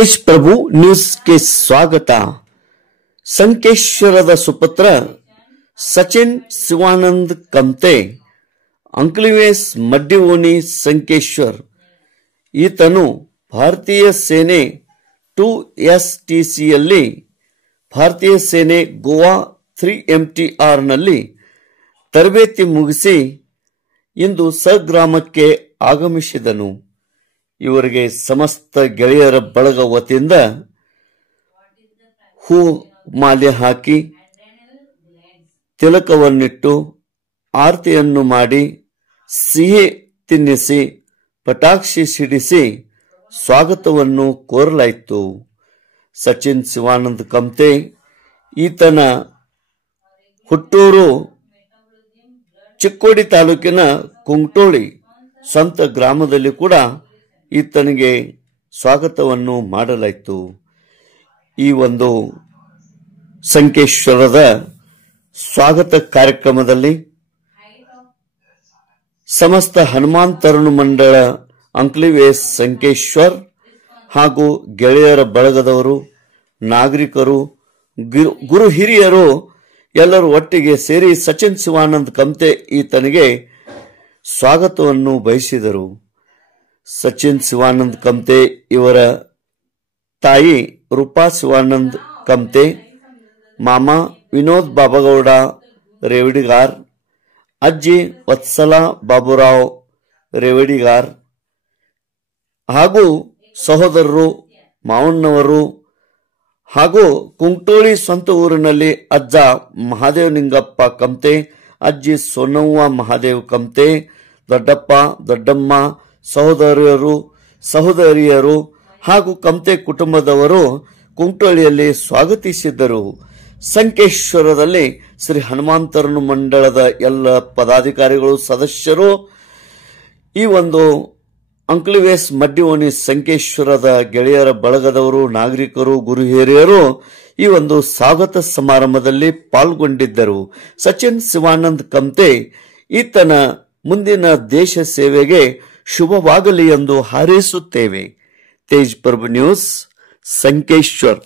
ತೇಜ್ ಪ್ರಭು ನ್ಯೂಸ್ಗೆ ಸ್ವಾಗತ. ಸಂಕೇಶ್ವರದ ಸುಪುತ್ರ ಸಚಿನ್ ಶಿವಾನಂದ್ ಕಮ್ತೆ ಅಂಕ್ಲಿವೇಸ್ ಮಡ್ಡಿವೋನಿ ಸಂಕೇಶ್ವರ್ ಈತನು ಭಾರತೀಯ ಸೇನೆ 2STCಯಲ್ಲಿ ಭಾರತೀಯ ಸೇನೆ ಗೋವಾ 3MTR ನಲ್ಲಿ ತರಬೇತಿ ಮುಗಿಸಿ ಇಂದು ಸ್ವಗ್ರಾಮಕ್ಕೆ ಆಗಮಿಸಿದನು. ಇವರಿಗೆ ಸಮಸ್ತ ಗೆಳೆಯರ ಬಳಗ ವತಿಯಿಂದ ಹೂ ಮಾಲೆ ಹಾಕಿ ತಿಲಕವನ್ನಿಟ್ಟು ಆರತಿಯನ್ನು ಮಾಡಿ ಸಿಹಿ ತಿನ್ನಿಸಿ ಪಟಾಕ್ಷಿ ಸಿಡಿಸಿ ಸ್ವಾಗತವನ್ನು ಕೋರಲಾಯಿತು. ಸಚಿನ್ ಶಿವಾನಂದ್ ಕಮ್ತೆ ಈತನ ಹುಟ್ಟೂರು ಚಿಕ್ಕೋಡಿ ತಾಲೂಕಿನ ಕುಂಟೋಳಿ ಸ್ವಂತ ಗ್ರಾಮದಲ್ಲಿ ಕೂಡ ಈತನಿಗೆ ಸ್ವಾಗತವನ್ನು ಮಾಡಲಾಯಿತು. ಈ ಒಂದು ಸಂಕೇಶ್ವರದ ಸ್ವಾಗತ ಕಾರ್ಯಕ್ರಮದಲ್ಲಿ ಸಮಸ್ತ ಹನುಮಾನ್ ತರುಣ ಮಂಡಳ ಅಂಕ್ಲಿವೇಸ್ ಸಂಕೇಶ್ವರ್ ಹಾಗೂ ಗೆಳೆಯರ ಬಳಗದವರು, ನಾಗರಿಕರು, ಗುರು ಹಿರಿಯರು ಎಲ್ಲರೂ ಒಟ್ಟಿಗೆ ಸೇರಿ ಸಚಿನ್ ಶಿವಾನಂದ್ ಕಮ್ತೆ ಈತನಿಗೆ ಸ್ವಾಗತವನ್ನು ಬಯಸಿದರು. ಸಚಿನ್ ಶಿವಾನಂದ್ ಕಮ್ತೆ ಇವರ ತಾಯಿ ರೂಪಾ ಶಿವಾನಂದ್ ಕಮ್ತೆ, ಮಾಮ ವಿನೋದ್ ಬಾಬಗೌಡ ರೇವಡಿಗಾರ್, ಅಜ್ಜಿ ವತ್ಸಲಾ ಬಾಬುರಾವ್ ರೇವಡಿಗಾರ್ ಹಾಗೂ ಸಹೋದರರು, ಮಾವಣ್ಣವರು ಹಾಗೂ ಕುಂಟೋಳಿ ಸ್ವಂತ ಊರಿನಲ್ಲಿ ಅಜ್ಜ ಮಹಾದೇವ್ ನಿಂಗಪ್ಪ ಕಮ್ತೆ, ಅಜ್ಜಿ ಸೋನವ್ವ ಮಹಾದೇವ್ ಕಮ್ತೆ, ದೊಡ್ಡಪ್ಪ ದೊಡ್ಡಮ್ಮ, ಸಹೋದರಿಯರು ಸಹೋದರಿಯರು ಹಾಗೂ ಕಮ್ತೆ ಕುಟುಂಬದವರು ಕುಂಟೋಳಿಯಲ್ಲಿ ಸ್ವಾಗತಿಸಿದ್ದರು. ಸಂಕೇಶ್ವರದಲ್ಲಿ ಶ್ರೀ ಹನುಮಾನ್ ತರುಣ ಮಂಡಳದ ಎಲ್ಲ ಪದಾಧಿಕಾರಿಗಳು, ಸದಸ್ಯರು, ಈ ಒಂದು ಅಂಕ್ಲಿವೇಸ್ ಮಡ್ಡಿವೋನಿ ಸಂಕೇಶ್ವರದ ಗೆಳೆಯರ ಬಳಗದವರು, ನಾಗರಿಕರು, ಗುರು ಹಿರಿಯರು ಈ ಒಂದು ಸ್ವಾಗತ ಸಮಾರಂಭದಲ್ಲಿ ಪಾಲ್ಗೊಂಡಿದ್ದರು. ಸಚಿನ್ ಶಿವಾನಂದ್ ಕಮ್ತೆ ಈತನ ಮುಂದಿನ ದೇಶ ಸೇವೆಗೆ ಶುಭವಾಗಲಿ ಎಂದು ಹಾರೈಸುತ್ತೇವೆ. ತೇಜ್ ಪ್ರಭು ನ್ಯೂಸ್, ಸಂಕೇಶ್ವರ್.